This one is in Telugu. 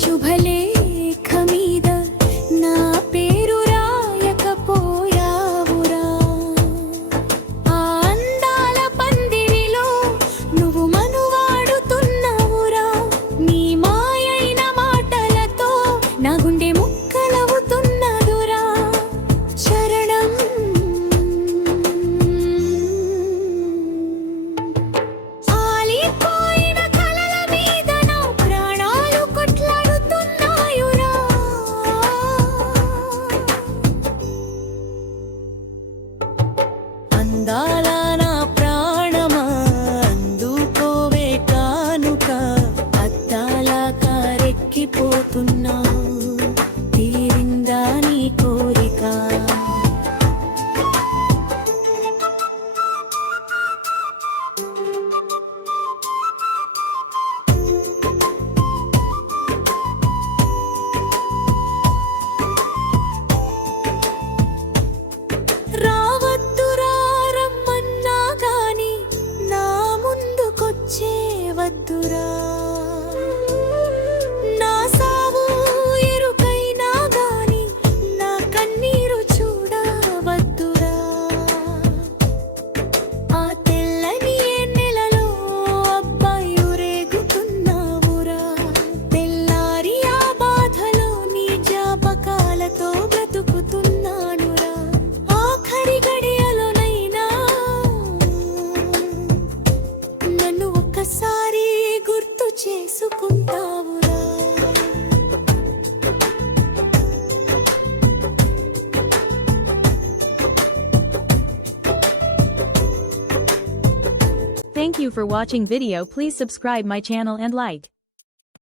శుభలేఖ మీద నా పేరు రాయకపోయావురా. ఆ అందాల పందిరిలో నువ్వు మనువాడుతున్నావురా. నీ మాయైన మాటలతో నా గుండె ముక్కలవుతున్నదురా. శరణం ఆలిపోయిన కలల మీద నా ప్రాణాలు కొట్లాడుతున్నాయురా. అందాల నా ప్రాణమా అందుకోవే కానుక. అద్దాల కారెక్కిపోతున్నా తీరిందా నీ కోరిక. రావద్దురా రమ్మన్నా గాని నా ముందుకొచ్చేవద్దురా. నా సావు ఎరుకైనా గాని నా కన్నీరు చూడవద్దురా. ఆ తెల్లని నెలలో అబ్బాయి ఊరేగుతున్నావురా. తెల్లారి ఆ బాధలో నీ జ్ఞాపకాలతో బ్రతుకుతున్నానురా. ఆఖరి గడియలోనైనా నన్ను ఒక్కసారి గుర్తు చేసుకుంటావురా. Thank you for watching video. Please subscribe my channel and like.